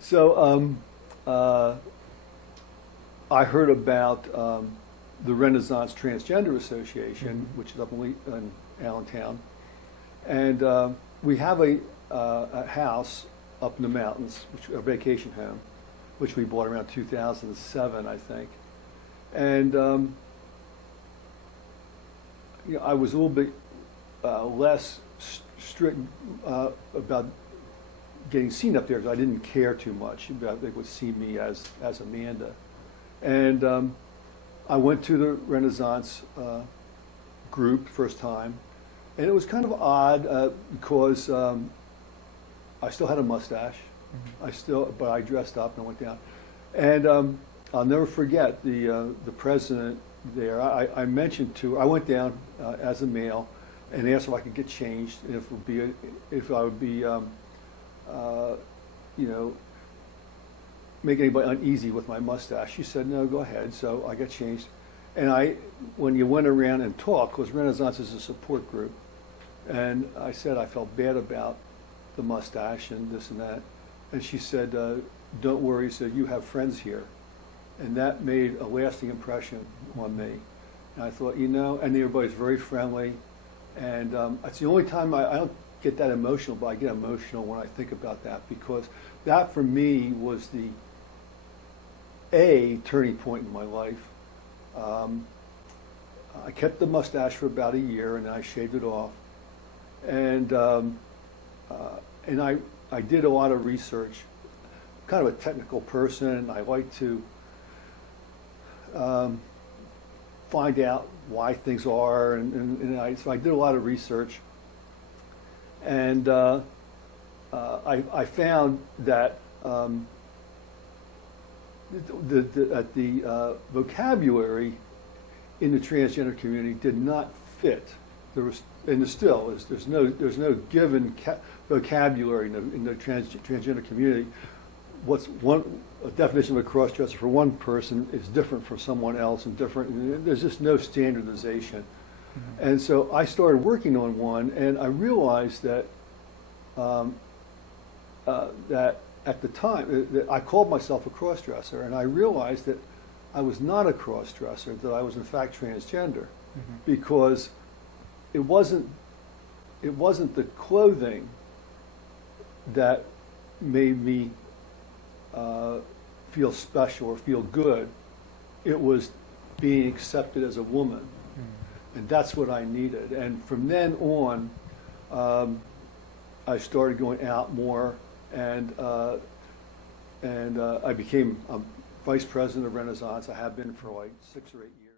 So I heard about the Renaissance Transgender Association, which is up in Allentown, and we have a house up in the mountains, a vacation home, which we bought around 2007, I think, and I was a little bit less strict about getting seen up there because I didn't care too much about they would see me as Amanda. And I went to the Renaissance group first time, and it was kind of odd because I still had a mustache. But I dressed up and I went down. And I'll never forget the president there. I mentioned to her, I went down as a male and asked if I could get changed and if I would be make anybody uneasy with my mustache. She said, no, go ahead. So I got changed. And when you went around and talked, because Renaissance is a support group, and I said I felt bad about the mustache and this and that. And she said, don't worry, so you have friends here. And that made a lasting impression on me. And I thought, and everybody's very friendly. And it's the only time I don't get that emotional, but I get emotional when I think about that, because that for me was the turning point in my life. I kept the mustache for about a year, and then I shaved it off. And I did a lot of research. I'm kind of a technical person. I like to find out why things are, so I did a lot of research. And I found that the vocabulary in the transgender community did not fit. There was, and there still is. There's no given vocabulary in the transgender community. A definition of a crossdresser for one person is different from someone else, and different. There's just no standardization. Mm-hmm. And so I started working on one, and I realized that that at the time that I called myself a crossdresser, and I realized that I was not a crossdresser, that I was in fact transgender, because it wasn't the clothing that made me feel special or feel good. It was being accepted as a woman. And that's what I needed. And from then on, I started going out more, and I became vice president of Renaissance. I have been for like 6 or 8 years.